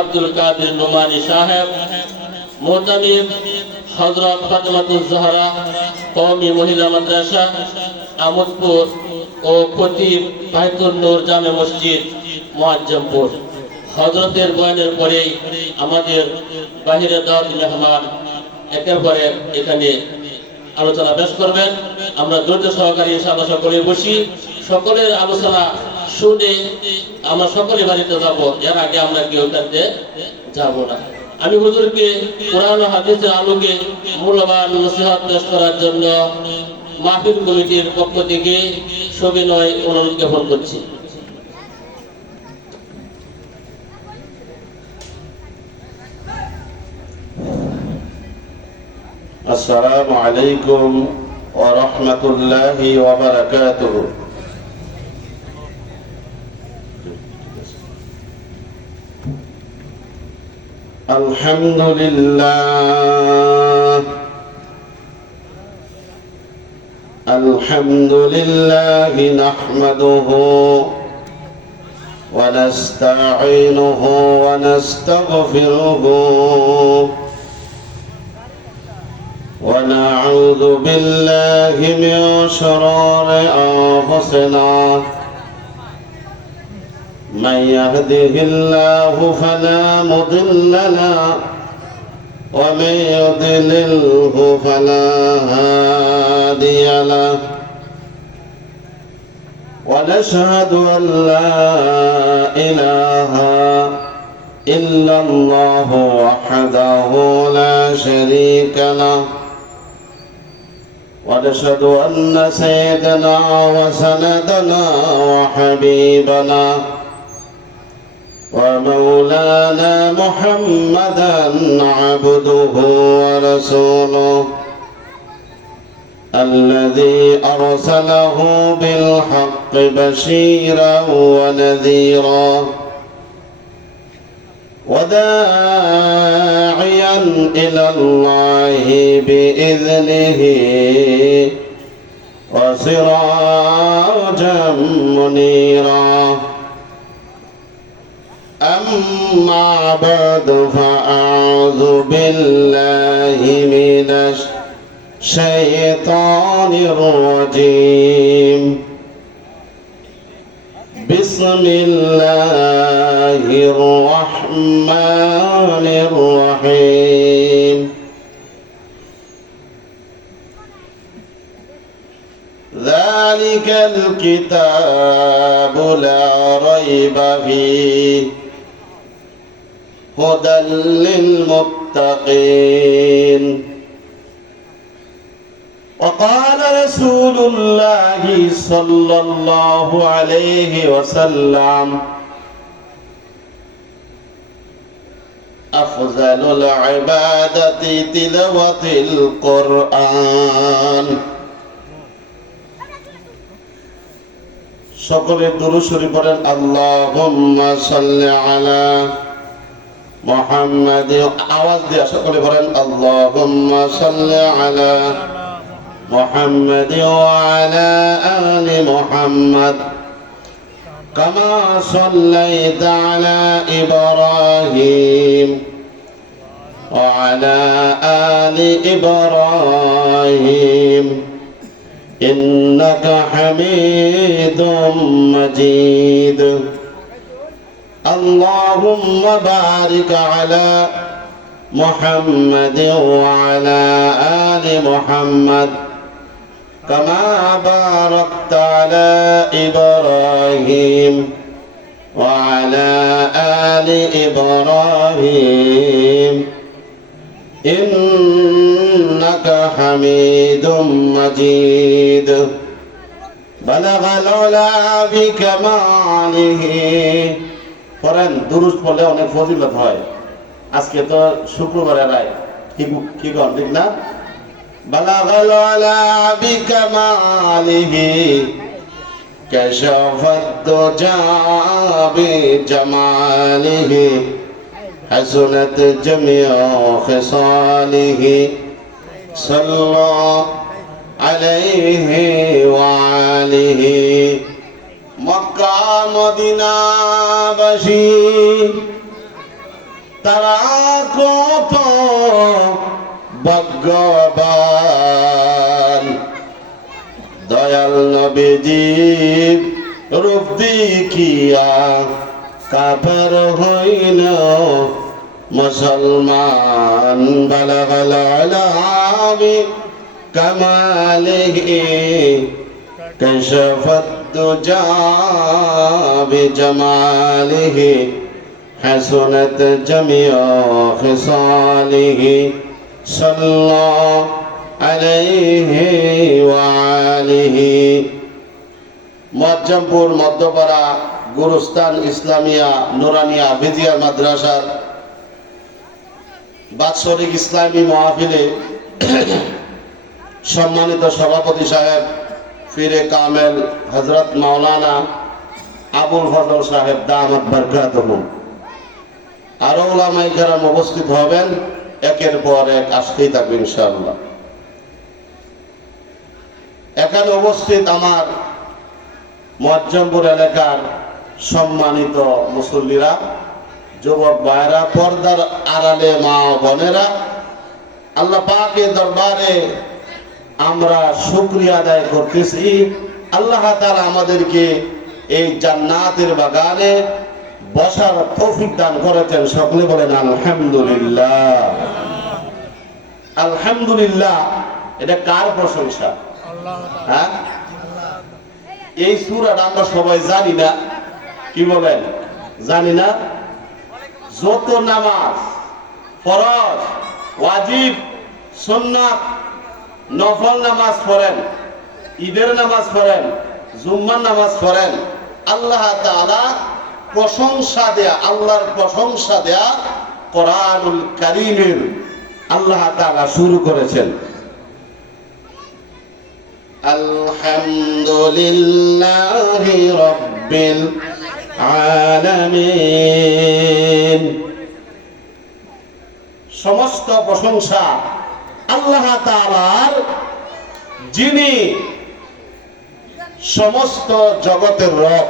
আব্দুল কাদের নোমানী সাহেব, মোহতামিম হযরত ফাতেমাতুজ জাহরা কওমি মহিলা মাদ্রাসা আমোদপুর ও খতিব বায়তুন নূর জামে মসজিদ মুআজ্জমপুর। হযরতের বয়ানের পরেই আমাদের বাহিরে দাওয়াতি মেহমান একের পর এক এখানে আলোচনা পেশ করবেন। আমরা ধৈর্য সহকারে ইনশাআল্লাহ সকলে বসি, সকলের আলোচনা শুনে আমরা সকলে বাড়িতে যাব, এর আগে আমরা কেউ কাছে যাব না। আমি হুজুরকে কোরআন ও হাদিসের আলোকে মূল্যবান নসিহত পেশ করার জন্য মাহফিল কমিটির পক্ষ থেকে সবিনয় অনুরোধ জ্ঞাপন করছি। আসসালামু আলাইকুম ওয়া রাহমাতুল্লাহি ওয়া বারাকাতুহু। আলহামদুলিল্লাহ নাহমাদুহু ওয়া নাস্তাঈনুহু ওয়া নাস্তাগফিরুহু ونعوذ بالله من شرور أنفسنا من يهده الله فلا مضل له ومن يضلله فلا هادي له ونشهد أن لا إله إلا الله وحده لا شريك له ونشهد أن سيدنا وسندنا وحبيبنا ومولانا محمدا عبده ورسوله الذي أرسله بالحق بشيرا ونذيرا وداعيا إلى الله بإذنه وسراجا منيرا. أما بعد فأعوذ بالله من الشيطان الرجيم. بسم الله الرحمن الرحيم. ذلك الكتاب لا ريب فيه هدى للمتقين. وقال رسول الله صلى الله عليه وسلم أفضل العبادة تلاوة القرآن. সকলে দুরূদ শরীফ পড়েন। আল্লাহুম্মা সাল্লি আলা মুহাম্মাদ। আওয়াজ দিয়ে সকলে পড়েন আল্লাহুম্মা সাল্লি আলা محمد وعلى آل محمد كما صليت على إبراهيم وعلى آل إبراهيم إنك حميد مجيد. اللهم بارك على محمد وعلى آل محمد كما باركت على إبراهيم وعلى آل إبراهيم إنك حميد مجيد. بلغ العلا بكماله. পড়েন, দুরূদ পড়লে অনেক ফজিলত হয়। আজকে তো শুক্রবারের রায়, কি কন ঠিক না? بلغ العلا بكماله كشف الدجى بجماله حسنت جميع خصاله صلى عليه وآله. মক্কা মদিনা বাসী তারা কত ভাগ্যবান। দয়াল নবীজির রূপ দেখিয়া কাফের হইল মুসলমান। বালাগাল আলামি কামালিহি كشفت الدجى بجماله حسنت جميع خصاله صلى عليه وآله। মজ্জমপুর মধ্যপাড়া গুরুস্থান ইসলামিয়া নুরানিয়া বিজিয়া মাদ্রাসার বাৎসরিক ইসলামী মাহফিলে সম্মানিত সভাপতি সাহেব ফিরে কামেল হযরত মাওলানা আবুল ফজল সাহেব দামাত বরকাতুহু, আরো উলামায়ে কেরাম উপস্থিত হবেন, একের পর এক আসতেই থাকবে ইনশাআল্লাহ। এখানে উপস্থিত আমার মুআজ্জমপুর এলাকার সম্মানিত মুসল্লিরা, যুবক ভাইরা, পর্দার আড়ালে মা ও বোনেরা, আল্লাহ পাকের দরবারে আমরা শুকরিয়া আদায় করতেছি। আল্লাহ তাআলা আমাদেরকে এই জান্নাতের বাগানে বসার তৌফিক দান করেছেন। সকলে বলেন আলহামদুলিল্লাহ। আলহামদুলিল্লাহ, এটা কার প্রশংসা? হ্যাঁ, এই সূরাটা আমরা সবাই জানি না, কি বলেন? জানি না। যত নামাজ ফরজ, ওয়াজিব, সুন্নাত, নফল নামাজ পড়েন, ঈদের নামাজ পড়েন, জুম্মার নামাজ পড়েন, আল্লাহ তাআলা প্রশংসা দেয়া, আল্লাহর প্রশংসা দেয়া কোরআনুল কারীমের আল্লাহ তাআলা শুরু করেছেন। আলহামদুলিল্লাহি রাব্বিল আলামিন। সমস্ত প্রশংসা আল্লাহ তাআলার, যিনি সমস্ত জগতের রব।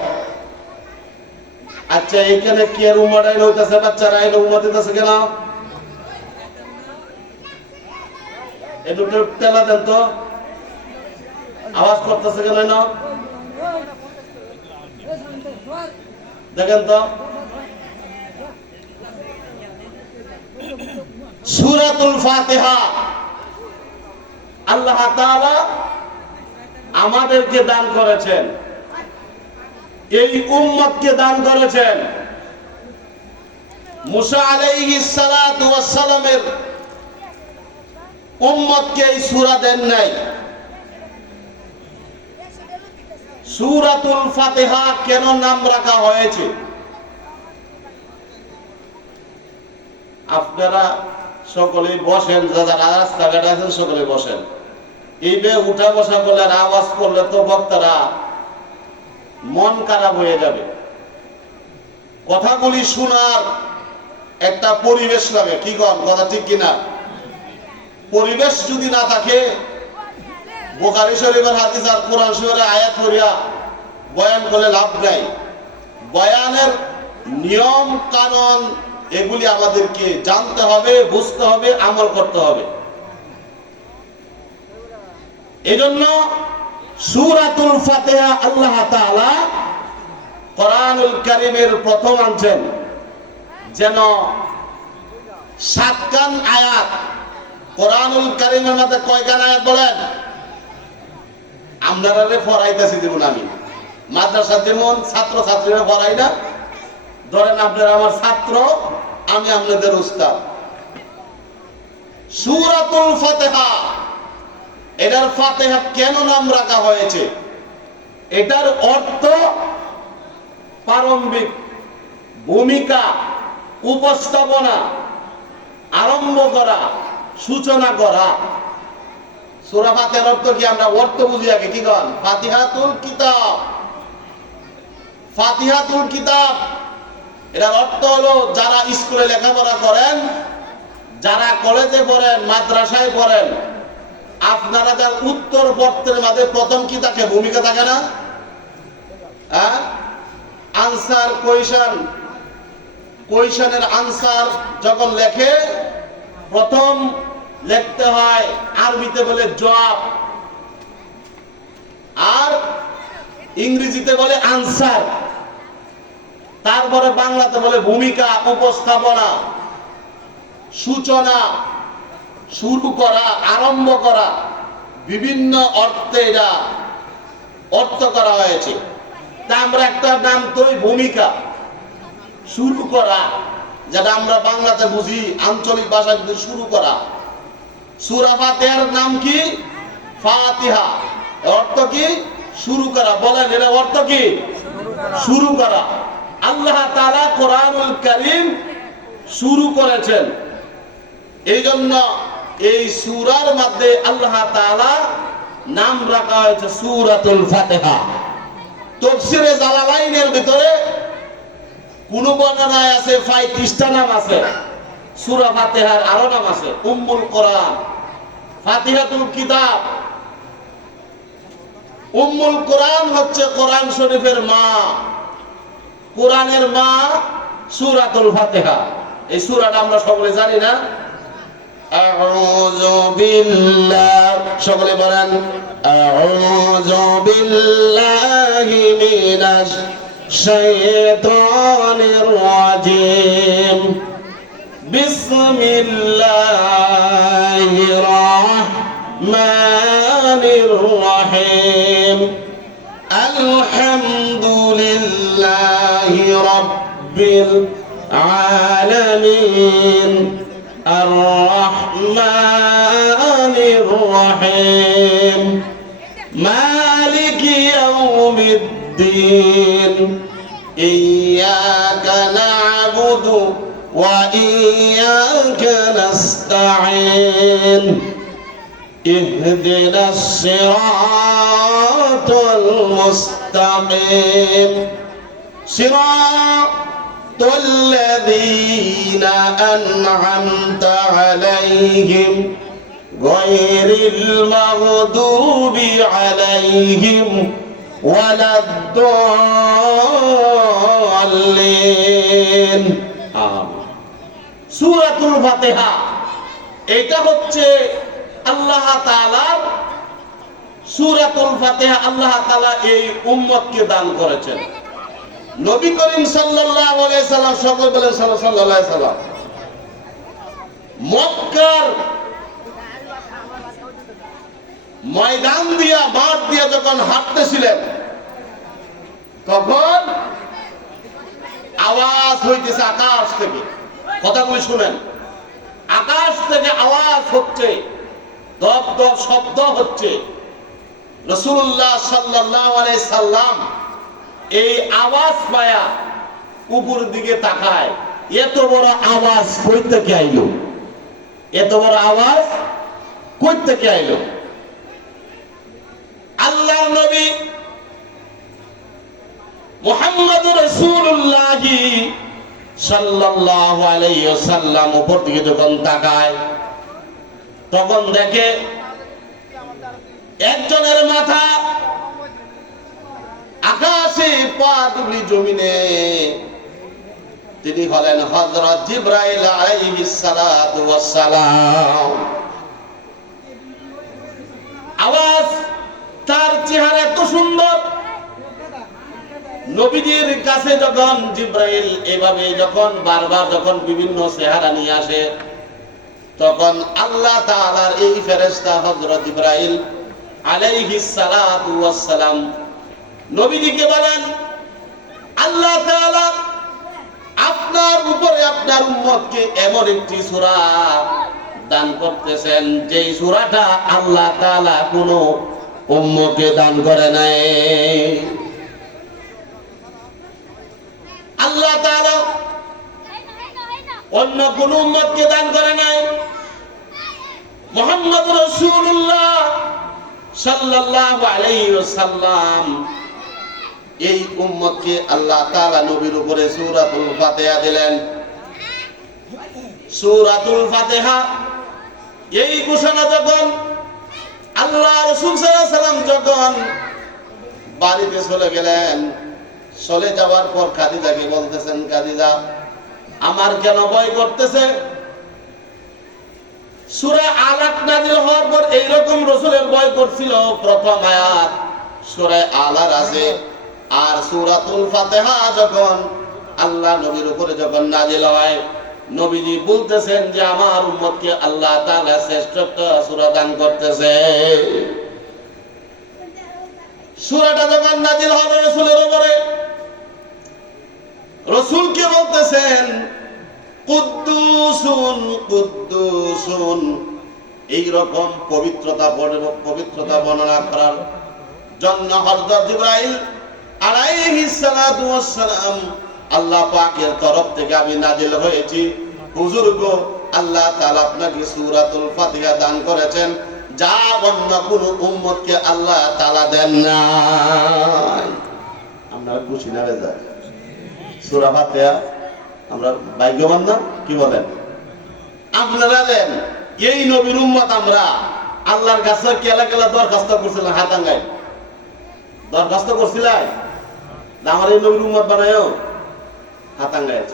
আচ্ছা, এখানে কি আর উম্মাহ আইন হইতাছে? বাচ্চারা আইন উম্মাহ দিতেছে কেন? একটু তেলা দেন তো, আওয়াজ করতেছে কেন? না দেখেন তো, সূরাতুল ফাতিহা আল্লাহ তাআলা আমাদেরকে দান করেছেন, এই উম্মতকে দান করেছেন। মুসা আলাইহিস সালাতু ওয়াস সালামের উম্মতকে এই সূরা দেন নাই। সূরাতুল ফাতিহা কেন নাম রাখা হয়েছে? আপনারা সকলেই বসেন, যারা রাস্তাঘাটে আছেন সকলে বসেন। এইভাবে উঠা বসা করলে আর আওয়াজ করলে তো বক্তারা মন খারাপ হয়ে যাবে। কথাগুলি শোনার একটা পরিবেশ লাগে, কি কন? কথা ঠিক কিনা? পরিবেশ যদি না থাকে, বুখারী শরীফের হাদিস আর কোরআন শরীফের আয়াত পড়িয়া বয়ান করলে লাভ নাই। বয়ানের নিয়ম কানুন এগুলি আমাদেরকে জানতে হবে, বুঝতে হবে, আমল করতে হবে। এজন্য সূরাতুল ফাতিহা আল্লাহ তাআলা কোরআনুল কারীমের প্রথম আনছেন, যেন 7 খান আয়াত। কোরআনুল কারীমের মধ্যে কয়খান আয়াত বলেন? আপনারা পড়াইতেছি, যেমন আমি মাদ্রাসা যেমন ছাত্র ছাত্রীরা পড়াই না, ধরেন আপনারা আমার ছাত্র, আমি আপনাদের উস্তাদ। সূরাতুল ফাতিহা, এটার ফাতিহা কেন নাম রাখা হয়েছে? এটার অর্থ প্রারম্ভিক ভূমিকা, উপস্থাপনা, আরম্ভ করা, সূচনা করা। সূরা ফাতিহার অর্থ কি? আমরা অর্থ বুঝি আগে, কি কন? ফাতিহাতুল কিতাব। ফাতিহাতুল কিতাব এটার অর্থ হলো, যারা স্কুলে লেখাপড়া করেন, যারা কলেজে পড়েন, মাদ্রাসায় পড়েন, আপনারা যার উত্তর পত্রের মাঝে প্রথম কি থাকে? ভূমিকা থাকে না? হ্যাঁ, আনসার, কোয়েশ্চন, কোয়েশনের আনসার যখন লেখে প্রথম লিখতে হয় আরবিতে বলে জবাব, আর ইংরেজিতে বলে আনসার, তারপরে বাংলাতে বলে ভূমিকা, উপস্থাপনা, সূচনা, শুরু করা, আরম্ভ করা, বিভিন্ন অর্থে এটা অর্থ করা হয়েছে। তা আমরা একটা নাম তো ভূমিকা, শুরু করা, যেটা আমরা বাংলাতে বুঝি, আঞ্চলিক ভাষায় যদি শুরু করা। সূরা ফাতিহার নাম কি? ফাতিহা। অর্থ কি? শুরু করা। বলেন এর অর্থ কি? শুরু করা। আল্লাহ তাআলা কোরআনুল কারীম শুরু করেছেন, এই জন্য এই সূরার মধ্যে আল্লাহ তাআলা নাম রাখা হয়েছে সূরাতুল ফাতিহা। তাফসীরে জালালাইনের ভিতরে কোন বর্ণনায় আছে 35টা নাম আছে, সূরা ফাতিহার আরো নাম আছে, উম্মুল কোরআন, ফাতিহাতুল কিতাব। উম্মুল কোরআন হচ্ছে কোরআন শরীফের মা, কোরআনের মা সূরাতুল ফাতিহা। এই সূরাটা আমরা সকলে জানি না? আউযু বিল্লাহ, সকলে বলেন আউযু বিল্লাহি মিনাশ শাইতানির রাজিম, বিসমিল্লাহির রাহমানির রহিম, আলহামদুলিল্লাহি রাব্বিল আলামিন, আর-রাহমানির রহিম, মালিকি ইয়াউমিদ্দিন, ইয়্যাকা না'বুদু ওয়া ইয়্যাকা নাস্তাঈন, ইহদিনাস সিরাতাল মুস্তাকিম, সিরাতাল লাযীনা আন'আমতা আলাইহিম গায়রিল মাগদুবি আলাইহিম ওয়ালাদ-দাল্লিন। আমিন। সূরাতুল ফাতিহা এটা হচ্ছে আল্লাহ তাআলার সূরাতুল ফাতিহা। আল্লাহ তাআলা এই উম্মতকে দান করেছেন। নবী করিম সাল্লাল্লাহু আলাইহি সাল্লাম, সকলে বলেন সাল্লাল্লাহু আলাইহি সাল্লাম, মক্কার ময়দান দিয়া, মাঠ দিয়া যখন হাঁটতেছিলেন, তখন আওয়াজ হইতেছে আকাশ থেকে। কথাগুলি শুনেন, আকাশ থেকে আওয়াজ হচ্ছে, দপ দপ শব্দ হচ্ছে। রাসূলুল্লাহ সাল্লাল্লাহু আলাইহি সাল্লাম এই আওয়াজ পায়া উপর দিকে তাকায়, এত বড় আওয়াজ কই থেকে আইলো? এত বড় আওয়াজ কই থেকে আইলো? আল্লাহর নবী মুহাম্মদুর রাসূলুল্লাহ সাল্লাল্লাহু আলাইহি ওয়াসাল্লাম উপর দিকে যখন তাকায়, তখন দেখে একজনের মাথা আকাশে, পা দুটি জমিনে। তিনি হলেন হযরত জিবরাইল আলাইহিস সালাতু ওয়াস সালাম। আওয়াজ, তার চেহারা এত সুন্দর। নবীজির কাছে যখন জিবরাইল এভাবে যখন বারবার যখন বিভিন্ন চেহারা নিয়ে আসে, তখন আল্লাহ তাআলার এই ফেরেশতা হযরত জিবরাইল আলাইহিস সালাতু ওয়াস সালাম নবীজিকে বলেন, আল্লাহ তাআলা আপনার উপরে আপনার উম্মতকে এমন একটি সূরা দান করতেছেন, যেই সূরাটা আল্লাহ তাআলা কোনো উম্মতকে দান করে নাই। আল্লাহ তাআলা অন্য কোন উম্মতকে দান করে নাই। মুহাম্মদ রাসূলুল্লাহ সাল্লাল্লাহু আলাইহি ওয়াসাল্লাম এই উম্মতকে আল্লাহ তাআলা নবীর উপরে সূরাতুল ফাতিহা দিলেন। সূরাতুল ফাতিহা এই ঘোষণা যখন আল্লাহ রাসূল সাল্লাল্লাহু আলাইহি ওয়াসাল্লাম যখন বাড়িতে চলে গেলেন, চলে যাওয়ার পর খাদিজাকে বলতেছেন, খাদিজা আমার কেন ভয় করতেছে? সূরা আলাক নাযিল হওয়ার পর এইরকম রাসূলের ভয় করছিল। প্রথম আয়াত সূরা আলার আছে, আর সূরাতুল ফাতিহা যখন আল্লাহ নবীর উপরে যখন নাযিল হয়, নবীজি বলতেছেন যে আমার উম্মতকে আল্লাহ তাআলা শ্রেষ্ঠত্ব সূরা দান করতেছে। সূরাটা যখন নাযিল হবে রাসূলের উপরে, রাসূলকে বলতেছেন কুদ্দুসুন কুদ্দুসুন, এই রকম পবিত্রতা বর্ণনা করার জন্য হযরত জিবরাইল আলাইহিস সালাতু ওয়াস সালাম আল্লাহ পাকের তরফ থেকে আমি নাযিল হয়েছি। হুজুর গো, আল্লাহ তাআলা আপনাকে সূরাতুল ফাতিহা দান করেছেন, যা অন্য কোন উম্মতকে আল্লাহ তাআলা দেন নাই। আমরা খুশি না বেজার? সূরা ফাতিহা আমরা ভাগ্যবান না? কি বলেন? আপনারা দেন, এই নবীর উম্মত আমরা আল্লাহর কাছে কেলা কেলা দরখাস্ত করছিলাম, হাতাঙ্গায় দরখাস্ত করছিলাম আমার এই নবীর উম্মত বানায়ও, হাতাঙ্গায়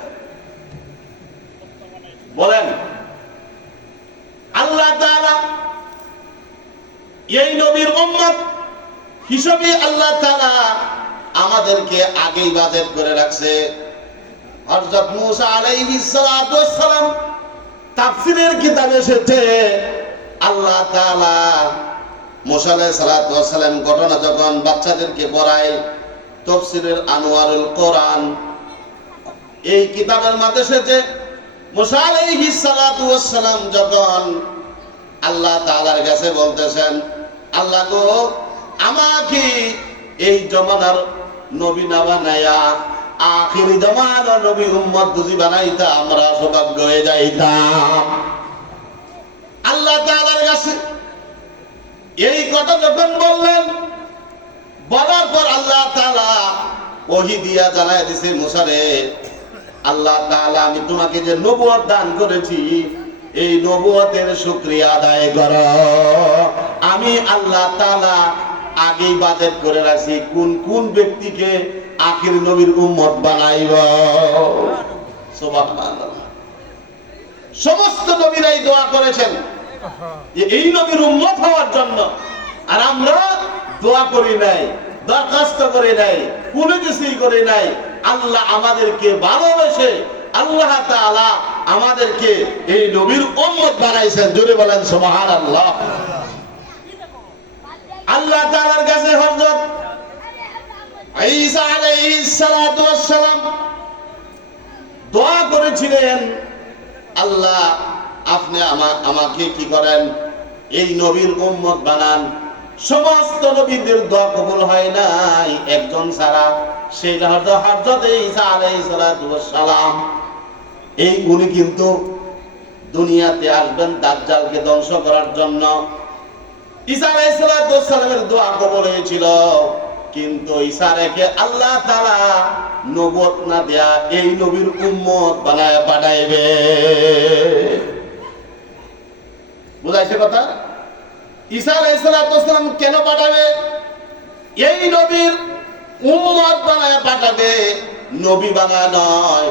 বলেন। আল্লাহ তাআলা এই নবীর উম্মত হিসেবে আল্লাহ তাআলা আমাদেরকে আগেই বাজেট করে রাখছে। হযরত মূসা আলাইহিস সালাতু ওয়াস সালাম তাফসীরের কিতাবে এসেছে, আল্লাহ তাআলা মূসা আলাইহিস সালাতু ওয়াস সালাম ঘটনা যখন বাচ্চাদেরকে পড়ায়, তাফসীরের আনোয়ারুল কোরআন এই কিতাবের মধ্যে এসেছে, মূসা আলাইহিস সালাতু ওয়াস সালাম যখন আল্লাহ তাআলার কাছে বলতেছেন, আল্লাহ গো, আমাকে এই জমানার নবী না বানায়া আখিরি জামানার নবী উম্মত বুঝি বানাইতা, আমরা সৌভাগ্য হয়ে যাইতাম। আল্লাহ তাআলার কাছে এই কথা যখন বললেন, বলার পর আল্লাহ তাআলা ওহী দিয়া জানায় দিয়েছে, মূসা রে, আল্লাহ তাআলা আমি তোমাকে যে নবুয়ত দান করেছি, এই নবুয়তের শুকরিয়া আদায় করো। আমি আল্লাহ তাআলা আগেই বাজেট করে রাখছি কোন কোন ব্যক্তিকে আখির নবীর উম্মত বানাইব। সুবহানাল্লাহ। সমস্ত নবীরাই দোয়া করেছেন যে এই নবীর উম্মত হওয়ার জন্য, আর আমরা দোয়া করি নাই, দরখাস্ত করি নাই, কোনো কিছুই করি নাই। আল্লাহ আমাদেরকে ভালোবেসে আল্লাহ তাআলা আমাদেরকে এই নবীর উম্মত বানাইছেন। জোরে বলেন সুবহানাল্লাহ। আল্লাহ তাআলার কাছে হযরত ঈসা আলাইহিস সালাতু ওয়াস সালাম দোয়া করেছিলেন, আল্লাহ আপনি আমাকে কি করেন, এই নবীর উম্মত বানান। সমস্ত নবীদের দোয়া কবুল হয় নাই একজন ছাড়া, সেই হযরত ঈসা আলাইহিস সালাতু ওয়াস সালাম। এই উনি কিন্তু দুনিয়াতে আসবেন দাজ্জালকে ধ্বংস করার জন্য। ঈসা আলাইহিস সালাতু ওয়াস সালামের দোয়া কবুল হয়েছিল, কিন্তু ঈসা রেখে আল্লাহ তাআলা নবুয়ত না দেয়া এই নবীর উম্মত বানায় পাঠাইবে। বুঝাইছে কথা? ঈসা আলাইহিস সালাতু ওয়াস সালাম কেন পাঠাবে? এই নবীর উম্মত বানায় পাঠাবে, নবী বানায় নয়।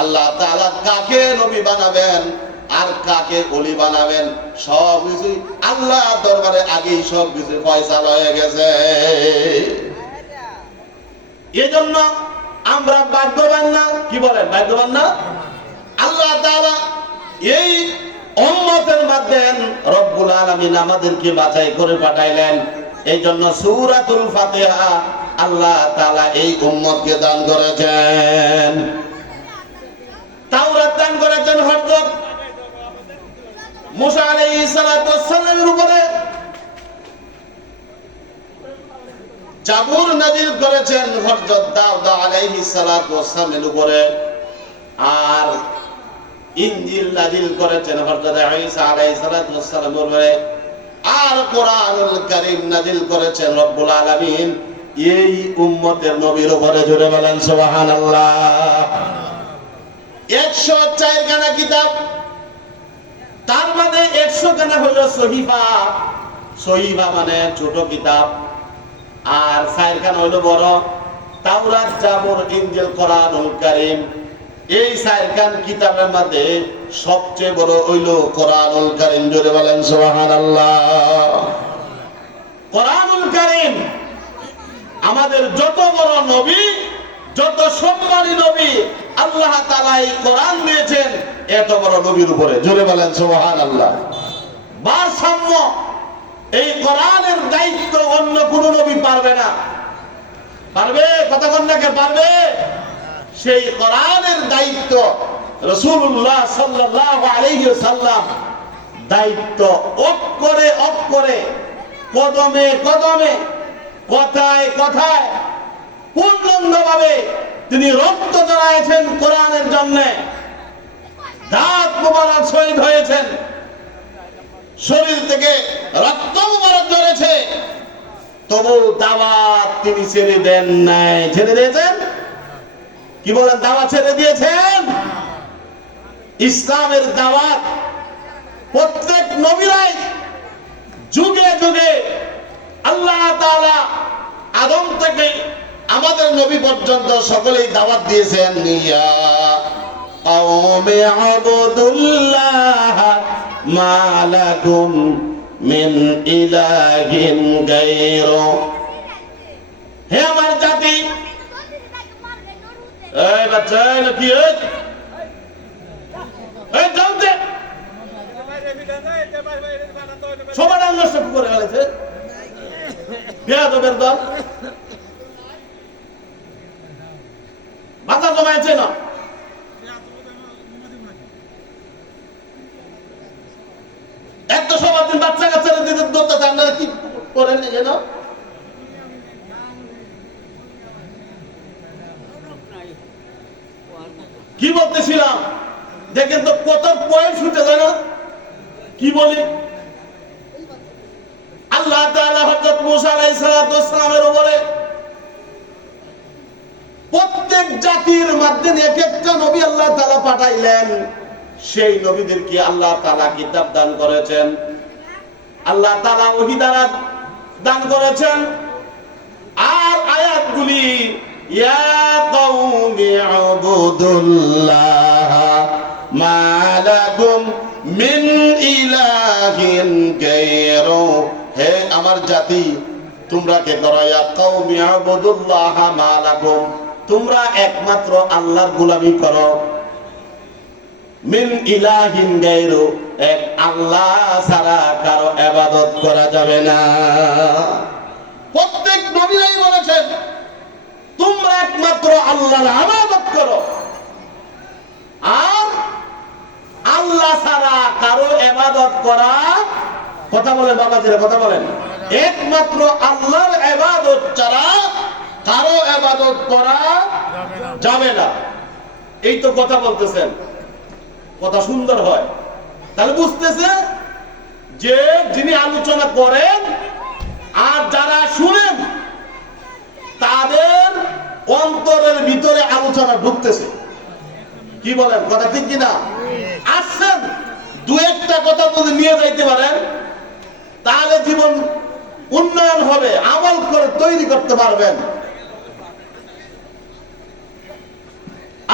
আল্লাহ তাআলা কাকে নবী বানাবেন আর কাকে ওলি বানাবেন সব কিছু আল্লাহ দরবারে আগেই সব কিছু ফয়সালা হয়ে গেছে। এজন্য আমরা ভাগ্যবান না? কি বলেন, ভাগ্যবান না? আল্লাহ তাআলা এই উম্মতের মধ্যে রব্বুল আলামিন আমাদেরকে বাছাই করে পাঠাইলেন। এই জন্য সূরাতুল ফাতিহা আল্লাহ তাআলা এই উম্মতকে দান করেছেন। তাওরাত দান করেছেন হযরত মূসা আলাইহিস সালাতু ওয়াস সালামের উপরে, জাবুর নাযিল করেছেন হযরত দাউদ আলাইহিস সালাতু ওয়াস সালামের উপরে, আর ইনজিল নাযিল করেছেন হযরত ঈসা আলাইহিস সালাতু ওয়াস সালামের উপরে, আর কোরআনুল কারীম নাযিল করেছেন রব্বুল আলামিন এই উম্মতের নবীর উপরে। জোরে বলেন সুবহানাল্লাহ। 104 খানা কিতাব, তার মানে 100 খানা হলো সহিফা। সহিফা মানে ছোট কিতাব, আর 4 খানা হলো বড়, তাওরাত, জাবুর, ইনজিল, কোরআনুল কারীম। এই চারখান কিতাবের মধ্যে সবচেয়ে বড় হইল কোরআনুল কারীম। জোরে বলেন সুবহানাল্লাহ। কোরআনুল কারীম আমাদের যত বড় নবী, যত সম্মানী নবী, আল্লাহ তাআলা এই কোরআন দিয়েছেন এত বড় নবীর উপরে। জোরে বলেন সুবহানাল্লাহ। ভারসাম্য, এই কোরআনের দায়িত্ব অন্য কোন নবী পারবে না। পারবে? কথা বল না, কে পারবে? সেই কোরআনের দায়িত্ব রাসূলুল্লাহ সাল্লাল্লাহু আলাইহি ওয়াসাল্লাম দায়িত্ব অক্ষরে অক্ষরে, কদমে কদমে, কথায় কথায় পূর্ণাঙ্গভাবে তিনি রক্ত ঝরাইছেন কোরআনের জন্য। দাঁত মোবারক শহীদ হয়েছেন, শরীর থেকে রক্ত মোবারক ঝরেছে, তবু দাওয়াত তিনি ছেড়ে দেন নাই। ছেড়ে দিয়েছেন? কি বলেন? দাওয়াত ছেড়ে দিয়েছেন? ইসলামের দাওয়াত প্রত্যেক নবীরাই যুগে যুগে আল্লাহ তাআলা আদম থেকে আমাদের নবী পর্যন্ত সকলেই দাওয়াত দিয়েছেন। ইয়া কওমি আবুদুল্লাহ মা লাকুম মিন ইলাহিন গায়রু। হে আমার জাতি, এই বাচ্চা নাকি এই যাওতে সবার নষ্ট করে ফেলেছে বেয়াদবের দল। মাথা জমাইছে না। এত সবার দিন বাচ্চা কাচ্চারা দিতে দৌড়তে আপনারা কি করেন যেন? কি বলতেছিলাম দেখেন তো, কত পয়েন্ট ছুটে যায় না। কি বলি? আল্লাহ তাআলা হযরত মূসা আলাইহিস সালামের উপরে প্রত্যেক জাতির মাধ্যমে এক একটা নবী আল্লাহ তাআলা পাঠাইলেন। সেই নবীদেরকে আল্লাহ তাআলা কিতাব দান করেছেন, আল্লাহ তাআলা ওহী দ্বারা দান করেছেন। আর আয়াতগুলি ইয়া কওমি আবুদুল্লাহ মা লাকুম মিন ইলাহিন গায়রু। হে আমার জাতি, তোমরা কে করো? ইয়া কওমি আবুদুল্লাহ মা লাকুম, তোমরা একমাত্র আল্লাহর গোলামি করো। মিন ইলাহিন গায়রু, এক আল্লাহ ছাড়া কারো ইবাদত করা যাবে না। প্রত্যেক নবীরাই বলেছেন তোমরা একমাত্র আল্লাহর ইবাদত করো, আর আল্লাহ ছাড়া কারো ইবাদত করা, কথা বলেন বাবাজিরা, কথা বলেন, একমাত্র আল্লাহর ইবাদত ছাড়া কারো ইবাদত করা যাবে না। এই তো কথা বলতেছেন, কথা সুন্দর হয়। তাহলে বুঝতেছে যে যিনি আলোচনা করেন আর যারা শুনেন তাদের অন্তরের ভিতরে আলোচনা ঢুকতেছে। কি বলেন? কথা ঠিক কিনা? আসছেন দু একটা কথা যদি নিয়ে যাইতে পারেন তাহলে জীবন উন্নয়ন হবে, আমল করে তৈরি করতে পারবেন।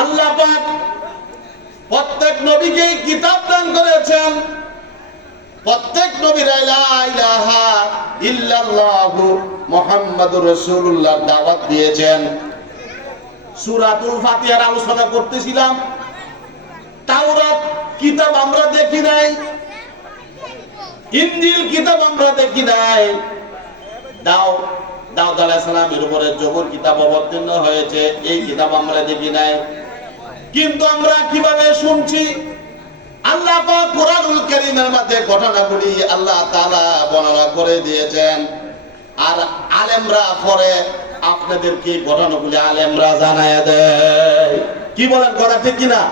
আল্লাহ পাক প্রত্যেক নবীকে কিতাব দান করেছেন। প্রত্যেক নবীর লা ইলাহা ইল্লাল্লাহু মুহাম্মাদুর রাসূলুল্লাহ দাওয়াত দিয়েছেন। সূরাতুল ফাতিহার আলোচনা করতেছিলাম। তাওরাত কিতাব আমরা দেখি নাই, ইনজিল কিতাব আমরা দেখি নাই, দাউদ আলাইহিস সালামের উপরে জবর কিতাব অবতীর্ণ হয়েছে, এই কিতাব আমরা দেখি নাই। কিন্তু আমরা কিভাবে শুনছি? আল্লাহ পাক কোরআনুল কারীমের মধ্যে ঘটনাগুলি আল্লাহ তাআলা বর্ণনা করে দিয়েছেন, আর আলেমরা পরে আপনাদেরকে ঘটনাগুলি আলেমরা জানায় দেয়। কি বলেন? কথা ঠিক কিনা?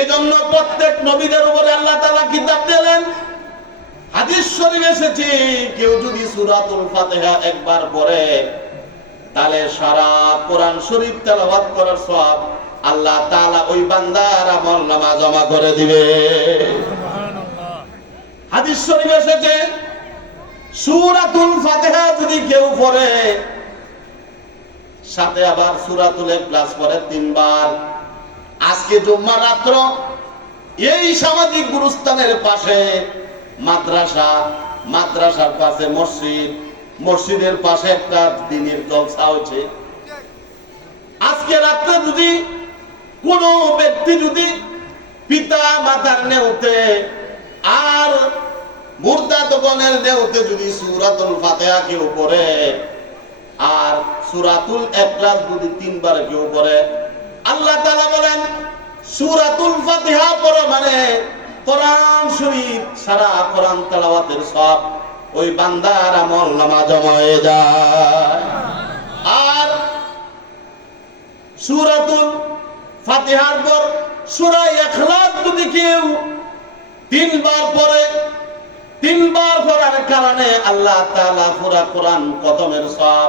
এজন্য প্রত্যেক নবীদের উপরে আল্লাহ তাআলা কিতাব দিলেন। হাদিস শরীফ এসেছে কেউ যদি সূরাতুল ফাতিহা একবার পড়ে তাহলে সারা কোরআন শরীফ তেলাওয়াত করার সওয়াব আল্লাহ তাআলা ওই বান্দার আমলনামা জমা করে দিবে। সুবহানাল্লাহ। হাদিস শরীফ এসেছে সূরাতুল ফাতিহা যদি কেউ পড়ে সাথে আবার সূরাতুল ইখলাস পড়ে 3 বার। আজকে জুম্মার রাত্র এই সামাজিক গুরুস্থানের পাশে মাদ্রাসা, মাদ্রাসার পাশে মসজিদ, মসজিদের পাশে একটা দ্বীনের জলসা হয়েছে। আজকে রাত্রে যদি কোন ব্যক্তি যদি পিতা মাতার নেউতে আর মুরতাদগণের নেউতে যদি সূরাতুল ফাতিহা কেউ পড়ে আর সূরাতুল ইখলাস যদি 3 বার কেউ পড়ে, আল্লাহ তাআলা বলেন সূরাতুল ফাতিহা পড়া মানে কোরআন শরীফ সারা কোরআন তেলাওয়াতের সব ওই বান্দার আমল নামা জমা হয়ে যায়। আর সূরাতুল ফাতিহার পর সূরা ইখলাস যদি কেউ 3 বার পড়ে, 3 বার পড়ার কারণে আল্লাহ তাআলা পুরা কোরআন খতমের সব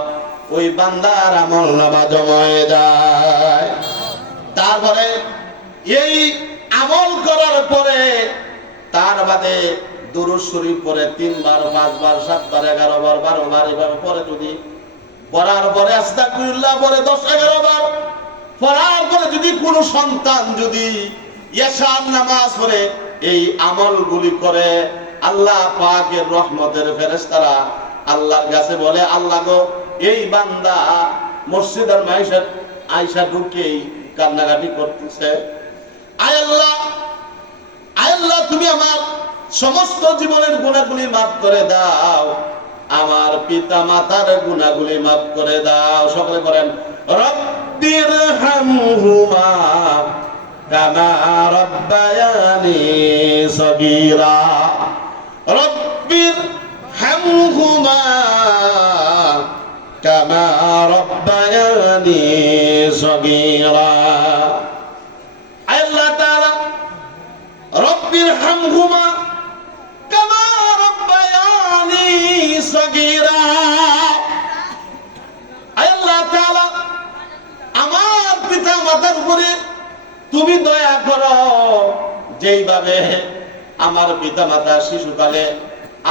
ওই বান্দার আমল নামা জমা হয়ে যায়। তারপরে এই আমল করার পরে তার বাদে দুরূদ শরীফ পড়ে 3 বার, 5 বার, 7 বার, 11 বার, 12 বার এভাবে পড়ে, যদি পড়ার পরে আস্তাগফিরুল্লাহ পড়ে 10-11 বার পড়ার পরে যদি কোনো সন্তান যদি ইয়াশার নামাজ পড়ে এই আমলগুলি করে, আল্লাহ পাকের রহমতের ফেরেশতারা আল্লাহর কাছে বলে, আল্লাহ গো এই বান্দা মসজিদের মাইশার আয়েশা ঢুকেই কান্নাকাটি করতেছে, আয় আল্লাহ তুমি আমার সমস্ত জীবনের গুনাহগুলি মাফ করে দাও, আমার পিতা মাতার গুনাহগুলি মাফ করে দাও। সকলে করেন রব্বিরহামহুমা কামা রাব্বায়ানি সগীরা, রব্বিরহামহুমা কামা রাব্বায়ানি সগীরা। আল্লাহ তাআলা রব্বিরহামহুমা কামা রাব্বায়ানি সগীরা, আল্লাহ তাআলা আমার পিতা মাতার উপরে তুমি দয়া করো, যেইভাবে আমার পিতা মাতা শিশুকালে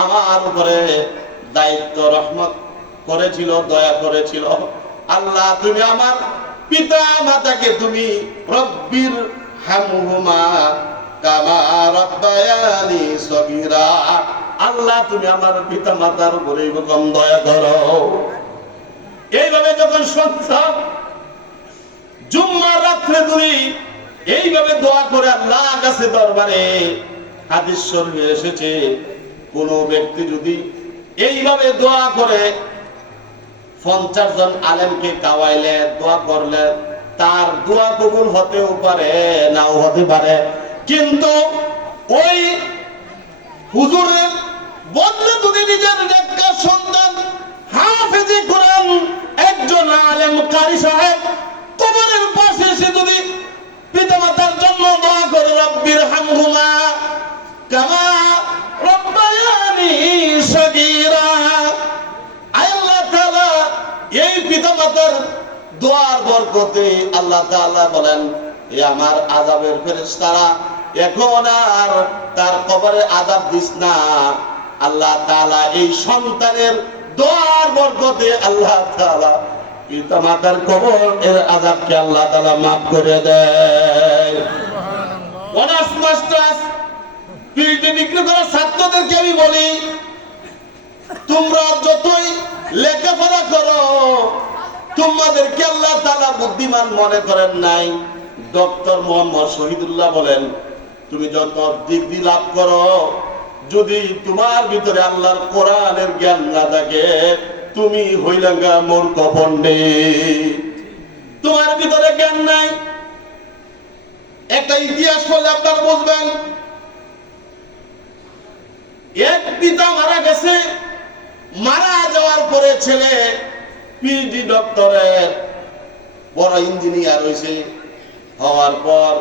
আমার উপরে দায়িত্ব রহমত করেছিল, দয়া করেছিল, আল্লাহ তুমি আমার পিতা মাতাকে তুমি রব্বির হামহুমা কামা রাব্বায়ানি সগীরা, আল্লাহ তুমি আমার পিতা মাতার উপরে এরকম দয়া করো। এইভাবে যখন সন্তান জুম্মার রাত্রে তুমি এইভাবে দোয়া করে আল্লাহর কাছে দরবারে, হাদিস শরীফে এসেছে কোন ব্যক্তি যদি এইভাবে দোয়া করে 50 জন আলেমকে কাওয়াইলে দোয়া করলে তার দোয়া কবুল হতেও পারে নাও হতে পারে, কিন্তু ওই হুজুরের বদলে যদি নিজের নেককার সন্তান হাফেজে কোরআন একজন আলেম কারি সাহেব কবরের পাশে এসে যদি পিতামাতার জন্য দোয়া করে রব্বিরহামহুমা কামা রাব্বায়ানি সগীরা, আল্লাহ তাআলা এই পিতামাতার দোয়ার বরকতে আল্লাহ তাআলা বলেন, এ আমার আযাবের ফেরেশতারা এখন আর তার কবরে আযাব দিস না, আল্লাহ তাআলা এই সন্তানের দোয়ার বরকতে আল্লাহ তাআলা পিতামাতার কবর এর আযাবকে আল্লাহ তাআলা maaf করে দেয়। অনার্স মাস্টার্স পিএইচডি ডিগ্রি করা ছাত্রদেরকে আমি বলি, তোমরা যতই লেখাপড়া করো তোমাদেরকে আল্লাহ তাআলা বুদ্ধিমান মনে করেন নাই। ডক্টর মোহাম্মদ শহীদুল্লাহ বলেন, তুমি যত ডিগ্রি লাভ করো যদি তোমার ভিতরে আল্লাহর কোরআনের জ্ঞান না থাকে তুমি হইলাঙ্গা মূর্খ পণ্ডিত, তোমার ভিতরে জ্ঞান নাই। একটা ইতিহাস পড়লে আপনারা বুঝবেন, এক পিতা মারা গেছে, মারা যাওয়ার পরে ছেলে পিএইচডি ডক্টরের বড় ইঞ্জিনিয়ার হয়েছে, হওয়ার পর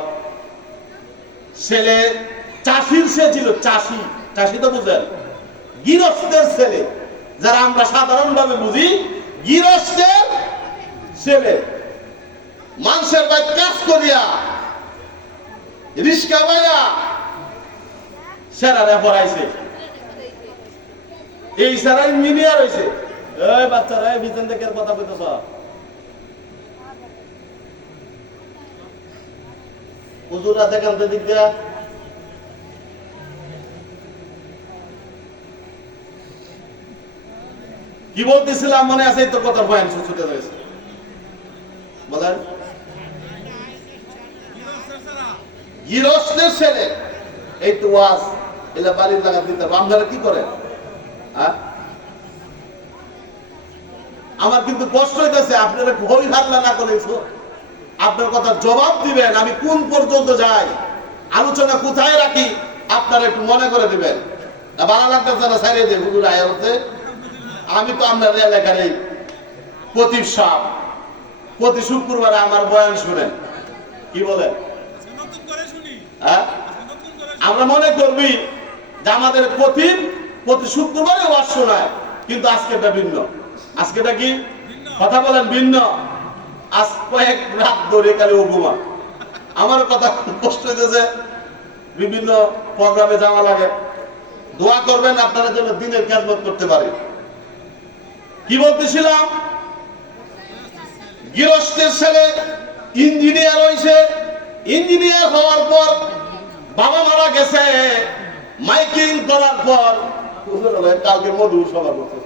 ছেলে চাষির সে ছিল, চাষি, চাষি তো বুঝলেন, গৃহস্থের ছেলে, যারা আমরা সাধারণ ভাবে বুঝি গৃহস্থের ছেলে, মানুষের বাড়ি কাজ করিয়া রিস্কা বাইয়া সেরারে পড়াইছে, এই সেরা ইঞ্জিনিয়ার হয়েছে। এই বাচ্চারা ভিতর থেকে কথা বলতেছ, হুজুরা দেখেন তো দিক দিয়া। কি বলতেছিলাম মনে আছে? তো কথা বয়ান ছুটে রয়েছে, বলেন। গৃহস্থের ছেলে এই তো ওয়াজ এলা বাড়ির লাগা দিতে আপনারা কি করেন? হ্যাঁ, আমার কিন্তু কষ্ট হইতেছে। আপনারা হই হাল্লা না করেছো, আপনার কথা জবাব দিবেন। আমি কোন পর্যন্ত যাই, আলোচনা কোথায় রাখি, আপনারা একটু মনে করে দিবেন। ভালো লাগতেছে না সাইরে দিয়ে হুজুর আয়া হচ্ছে। আমি তো আপনার এলাকার এই প্রতীপ সাপ, প্রতি শুক্রবারে আমার বয়ান শুনেন। কি বলেন? হ্যাঁ, আমরা মনে করবি যে আমাদের প্রতি শুক্রবারে ওয়াজ শোনায়, কিন্তু আজকেটা ভিন্ন। আজকেটা কি কথা বলেন? ভিন্ন। আজ কয়েক রাত ধরে কালে ঘুমা। আমার কথা কষ্ট হইতেছে, বিভিন্ন প্রোগ্রামে যাওয়া লাগে। দোয়া করবেন আপনারা যেন দিনের খেদমত করতে পারে। কি বলতেছিলাম? গৃহস্থের ছেলে ইঞ্জিনিয়ার হয়েছে। ইঞ্জিনিয়ার হওয়ার পর বাবা মারা গেছে। মাইকিং করার পর কালকে মধু সভা করছে,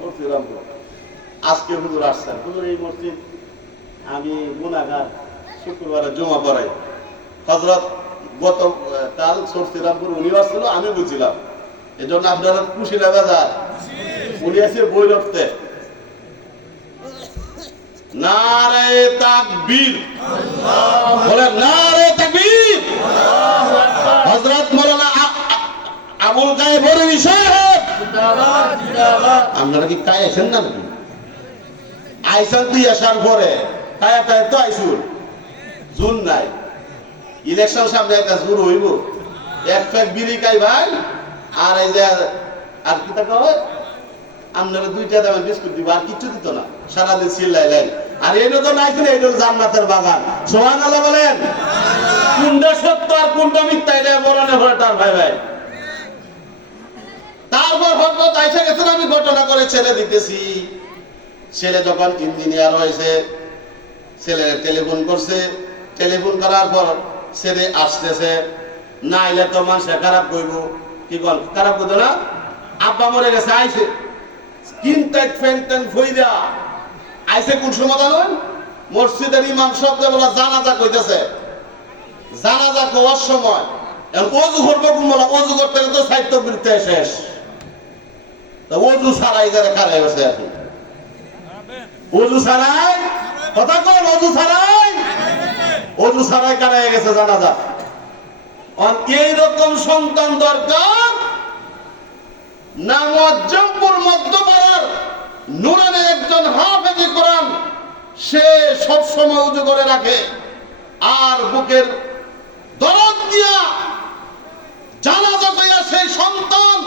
আজকে হুজুর আসছেন। হুজুর এই মসজিদ আমি গুনাহগার, শুক্রবারে জমা পড়াই। হযরত গত কাল সরসিরামপুর উনি আসছিল, আমি বুঝছিলাম। এই জন্য আপনারা খুশি না বাজার? উনি আছে বই রাখতে। নারে তাকবীর, বলেন নারে তাকবীর। হযরত মাওলানা আবুল গায়েব বরুনি সাহেব, আপনারা কি কায় আছেন না? আইসান তুই আসার পরে কায়া কায় তো আইসুন। জুন নাই, ইলেকশন সামনে একটা জুন হইব। এক প্যাক বিড়ি খাই ভাই, আর এই যে আর কি টাকা হয়, আপনারা 2টা দামের বিস্কুট দিব, আর কিছু দিত না। সারাদিন চিল্লাইলেন। আর এই তো নাই ছিল, এই জান্নাতের বাগান। সুবহানাল্লাহ বলেন। কোনটা সত্য আর কোনটা মিথ্যা এটা বলানো হয় তার ভাই ভাই। তারপর হঠাৎ আইসা গেছেন, আমি ঘটনা করে ছেলে দিতেছি। ছেলে যখন ইঞ্জিনিয়ার হয়েছে, ছেলে টেলিফোন করছে। টেলিফোন করার পর ছেলে আসতেছে, না আইলে তো মানুষ খারাপ করব। কি বল খারাপ করতো না? আব্বা মরে গেছে, আইসে কিনতেন ফেনতেন ফইরা আইসে। কোন সমাধান? মসজিদের ইমাম শব্দে বলা জানাজা কইতেছে। জানাজা কোয়ার সময় অজু করবো বলা, অজু করতে তো সাহিত্য বৃত্তে শেষ। অজু ছাড়াই যারা খারাই বসে এখন, অজু ছাড়াই কথা কন, অজু ছাড়াই কারাই গেছে জানাজা। এইরকম সন্তান দরকার। নামজ্জমপুর মধ্যপাড়ার নুরানের একজন হাফেজে কোরআন, সে সব সময় উজু করে রাখে। আর বুকের দরদ দিয়া জানাজা কইয়া সেই সন্তান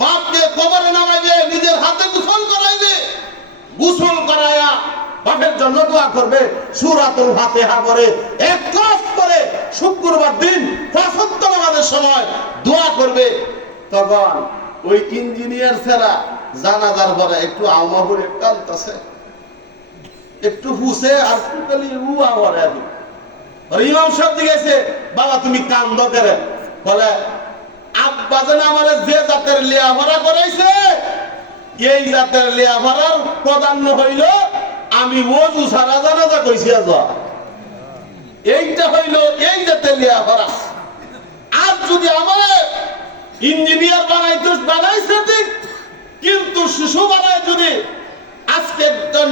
বাপকে কবরে নামাইবে, নিজের হাতে গোসল করাইবে। গোসল করায়া বাপের জন্য দোয়া করবে, সূরাতুল ফাতিহা পড়ে ইখলাস করে শুক্রবার দিন 5 ওয়াক্ত নামাজের সময় দোয়া করবে। তখন ওই ইঞ্জিনিয়ার ছাড়া জানাজার পরে একটু আমাহুরে কাঁদতেছে, একটু হুসে আর কুকালি উয়া করে আর কি। ইমাম সাহেব জিজ্ঞাসে, বাবা তুমি কান্দো কেন? বলে আব্বা যেন আমার যে জাতের লেয়াভরা করাইছে, এই জাতের লেয়াভরার প্রাধান্য হইল আমি ওযু ছাড়া জানাজা কইছি। আজ এইটা হইল এই জাতের লেয়াভরা। আর যদি আমার ইঞ্জিনিয়ার বানাইছে ঠিক, কিন্তু শিশু বানায় যদি আজকে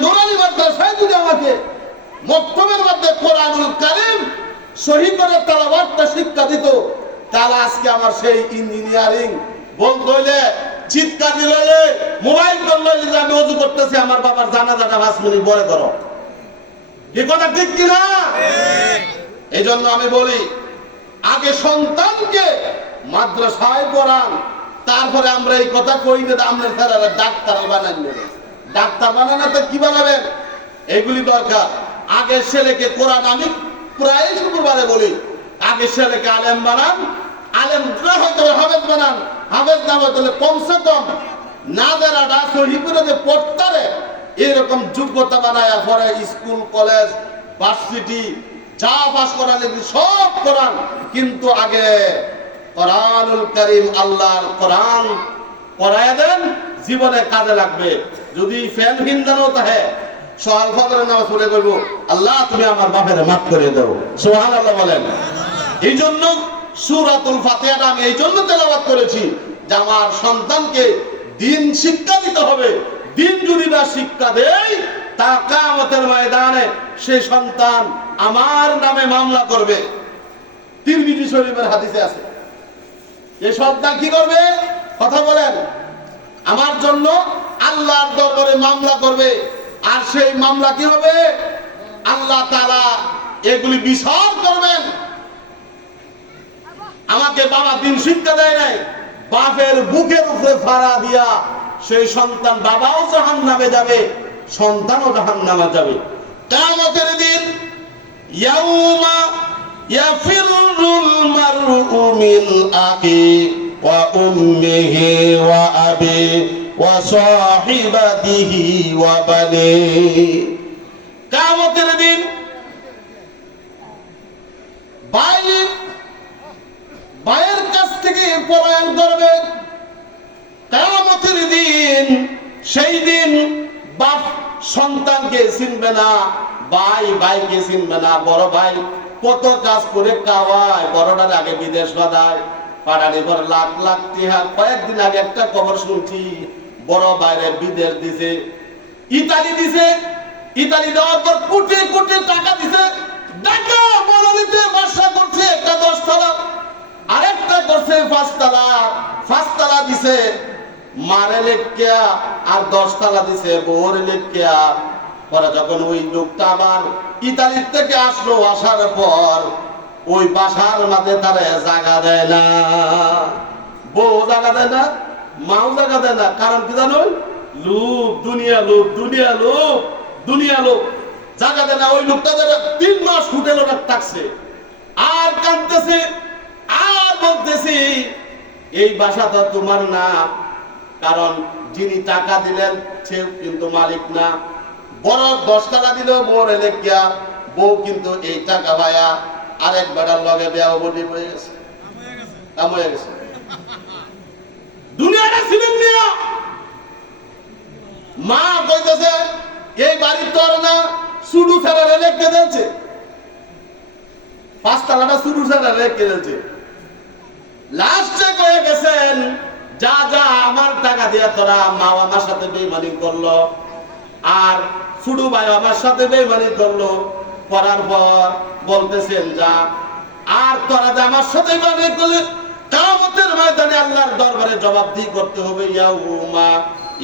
নুরানি মাদ্রাসায় যদি আমাকে মক্তবের মধ্যে কোরআনুল কারীম সহি করে তেলাওয়াতটা শিক্ষা দিত, তাহলে আজকে আমার সেই ইঞ্জিনিয়ারিং বন্ধ হইলে, চিৎকার দিলে, মোবাইল করলে যে আমি ওযু করতেছি, আমার বাবার জানাজাটা 5 মিনিট পরে করো। কি কথা ঠিক কিনা? এই জন্য আমি বলি, আগে সন্তানকে মাদ্রাসায় পড়ান, তারপরে আমরা এই কথা কই না আপনার স্যার ডাক্তার বানান নেবেন। ডাক্তার বানানো তো কি বানাবেন? এগুলি দরকার। আগে ছেলেকে কোরআন, আমি প্রায় শুক্রবারে বলি, আগে ছেলেকে আলেম বানান। আলেম না হয়তো হাফেজ বানান, হাফেজ না হয়তো কমসে কম নাজারাটা সহি করে যে পড়তারে এরকম যোগ্যতা বানায় পরে স্কুল কলেজ ভার্সিটি যা পাস করা লিখবি সব কোরআন, কিন্তু আগে কোরআনুল কারীম আল্লাহর কোরআন পড়ায়া দেন, জীবনে কাজে লাগবে। যদি ফ্যান হিন্দানো তাহে সকাল ফজরের নামাজ পড়ে কইব আল্লাহ তুমি আমার বাপের মাফ করে দাও, সুবহানাল্লাহ বলেন। এই জন্য সূরাতুল ফাতিহাটা আমি এই জন্য তেলাওয়াত করেছি যে আমার সন্তানকে দিন শিক্ষা দিতে হবে। দিন যদি না শিক্ষা দেয় তা কিয়ামতের ময়দানে সেই সন্তান আমার নামে মামলা করবে। তিরমিজি শরীফের হাদিসে আছে এই সন্তান কি করবে, কথা বলেন, আমার জন্য আল্লাহর দরবারে মামলা করবে। আর সেই মামলা কি হবে, আল্লাহ তাআলা এগুলি বিচার করবেন। আমাকে বাবা দিন শিক্ষা দেয় নাই, বাপের বুকের উপরে ফাড়া দিয়া সেই সন্তান, বাবাও জাহান্নামে যাবে, সন্তানও জাহান্নামে যাবে। কিয়ামতের দিন ইয়াউমা ইয়াফিরুল মারউ মিন আখি ওয়া উম্মিহি ওয়া আবি ওয়া সাহিবাতিহি ওয়া বানি। কিয়ামতের দিন ভাইয়ের কাছ থেকে পলায়ন করবে। কিয়ামতের দিন, সেই দিন বাপ সন্তানকে চিনবে না, ভাই ভাইকে চিনবে না। বড় ভাই কত কাজ করে খাওয়ায়, বড়টার আগে বিদেশ পাঠায়, পাঠানি পরে লাখ লাখ টাকা। কয়েকদিন আগে একটা খবর শুনছি, বড় বাইরে বিদেশ দিছে, ইতালি দিছে। ইতালি দেওয়ার পর কোটি কোটি টাকা দিছে। ঢাকা বনানীতে বাসা করছে একটা 10 তলা, আরেকটা করছে 5 তলা। 5 তলা দিছে মারে লেখিয়া, আর 10 তলা দিছে বউর লেখিয়া। পরে যখন ওই লোকটা আবার ইতালির থেকে আসলো, আসার পর ওই বাসার মাঝে তারা জায়গা দেয় না, বউ জায়গা দেয় না, মাও জায়গা দেয় না। কারণ কি জানো, লোক, দুনিয়া লোক, দুনিয়া লোক, দুনিয়া লোক জায়গা দেয় না। ওই লোকটা 3 মাস হোটেলে থাকছে, আর কাঁদতেছে, আর বলতেছি এই বাসা তো তোমার না, কারণ যিনি টাকা দিলেন সে কিন্তু মালিক না। বড় 10 টাকা দিল বউর লেখিয়া, বউ কিন্তু এই টাকা পায়া আরেক বেটার লগে বিয়া বডি হয়ে গেছে, কাম হয়ে গেছে। দুনিয়াটা ছিলেন নিয়া মা কইতেছে এই বাড়ি তোর না, শুধু ছাড়া রেখে দিয়েছে, 5 টাকাটা শুধু ছাড়া রেখে দিয়েছে। লাস্টে কয়ে গেছেন যা যা আমার টাকা দিয়া তোরা, মা আমার সাথে বেইমানি করলো, আর ছোট ভাই আমার সাথে বেইমানি করলো। করার পর বলতেছেন যা, আর তোরা যে আমার সাথে বেইমানি করলে কিয়ামতের ময়দানে আল্লাহর দরবারে জবাবদিহি করতে হবে। ইয়াউমা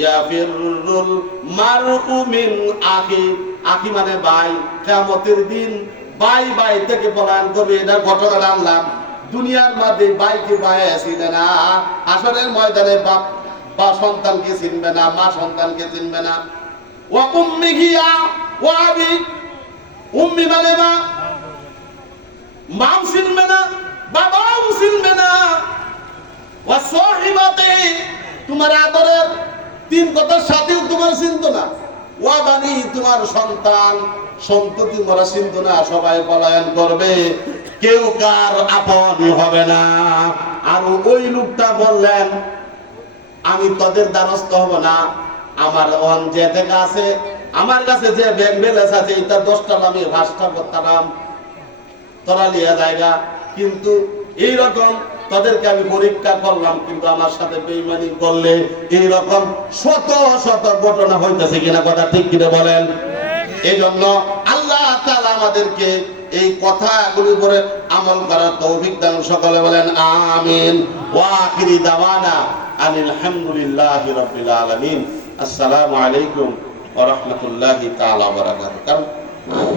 ইয়াফিরুল মারউ মিন আখি, আখি মানে ভাই। কিয়ামতের দিন ভাই ভাই থেকে পলায়ন করবে। এটা ঘটনা আনলাম। দুনিয়ার মধ্যে ভাইকে ভাই চিনে না, হাসরের ময়দানে বাপ বা সন্তানকে চিনবে না, মা সন্তানকে চিনবে না। ওয়া উম্মিহি ওয়া আবি, উম্মি মানে মা, মাও চিনবে না, বাবাও চিনবে না। ওয়া সাহিবাতি, তোমার আদরের 3 কথার সাথেও তোমার চিনতো না। ওয়া বানি, তোমার সন্তান সন্ততি মরা চিনতো না। সবাই পলায়ন করবে, কেউ কার আপন হবে না। আর ওই লোকটা বললেন আমি তোদের দ্বারস্থ হব না, আমার অন যে টাকা আছে, আমার কাছে যে ব্যাংক ব্যালেন্স আছে, এটা 10 টাকা আমি 5 টাকা করতাম, তোরা লিয়া জায়গা। কিন্তু এইরকম তাদেরকে আমি পরীক্ষা করলাম, কিন্তু আমার সাথে বেঈমানি করলে এইরকম শত শত ঘটনা হইতেছে কিনা, কথা ঠিক কিনা বলেন? এই জন্য আল্লাহ তাআলা আমাদেরকে এই কথাগুলি উপরে আমল করার তৌফিক দান। সকলে বলেন আমিন। ওয়া আখিরি দাওয়ানা আনিল হামদুলিল্লাহি রাব্বিল আলামিন। আসসালামু আলাইকুম ওয়া রাহমাতুল্লাহি তাআলা ওয়া বারাকাতুহু।